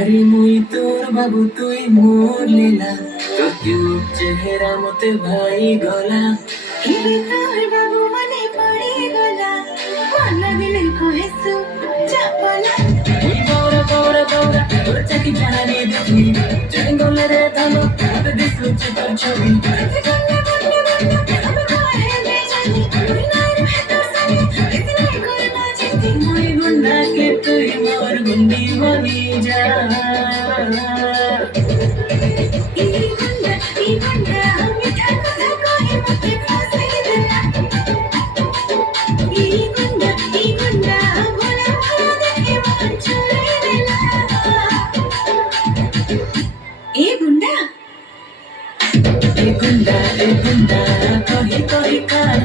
আরে মুই তোর বাবু তুই মোর লীলা, তোর কিউট চেহারা মতে ভাই গলা। হিরে তোর বাবু মনে পড়ে গলা, মন লাগিলে কহেসু চাপলা। মুই বৌরা বৌরা বৌরা তোর চাকি জাহারে দেখি, জঙ্গলের ধানো হাতে দিশুছে তোর ছবি। গন্ডা গন্ডা গন্ডা আমি কহে বেজানি, তুই নাই রহে তোর সাথে ইতনাই করনা চিঠি। মুই গুন্ডাকে তুই মোর গুন্ডি বনি যা। ই গন্ডা মিঠা কথা কহে মতে ফাঁসি দিলা। ই গন্ডা ভোলা ভোলা দেখে মন ছুঁড়ে দিলা। এ গুন্ডা এ গুন্ডা কহি কহি কার